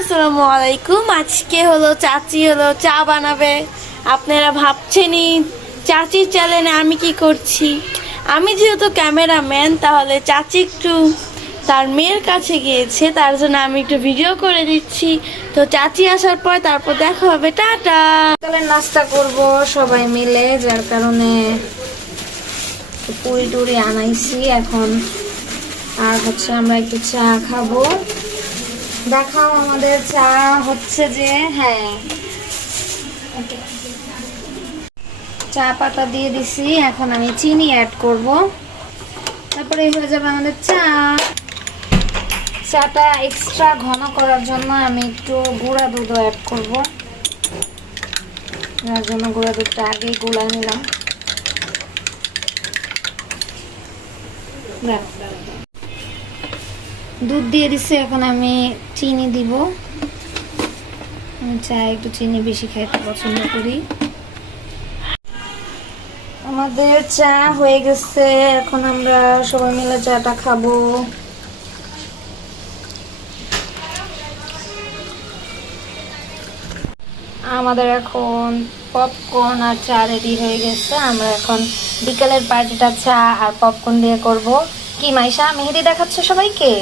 আসসালামু আলাইকুম। আজকে হলো চাচি হলো চা বানাবে। আপনারা ভাবছেনই চাচির চ্যানেলে আমি কি করছি। আমি যেহেতু ক্যামেরাম্যান, তাহলে চাচি একটু তার মেয়ের কাছে গিয়েছে, তার জন্য আমি একটু ভিডিও করে দিচ্ছি। তো চাচি আসার পর তারপর দেখা হবে। টাটা। সকালের নাস্তা করব সবাই মিলে, যার কারণে পুরি টুরি আনাইছি এখন। আর হচ্ছে আমরা একটু চা খাবো। দেখাও আমাদের চা হচ্ছে যে, হ্যাঁ চা পাতা দিয়ে দিছি। এখন আমি চিনি অ্যাড করব, তারপরে হয়ে যাবে আমাদের চা। চাটা এক্সট্রা ঘন করার জন্য আমি একটু গুঁড়া দুধ অ্যাড করব। তার জন্য গুঁড়া দুধটা আগেই গুলায় নিলাম। দুধ দিয়ে দিচ্ছি, এখন আমি চিনি দিব। আমি চা একটু চিনি বেশি খাইতে পছন্দ করি। আমাদের চা হয়ে গেছে, এখন আমরা সবাই মিলে চাটা খাবো। আমাদের এখন পপকর্ন আর চা রেডি হয়ে গেছে। আমরা এখন বিকেলের পার্টিটা চা আর পপকর্ন দিয়ে করব। কি মাইশা, মেহেদি দেখাচ্ছ সবাইকে?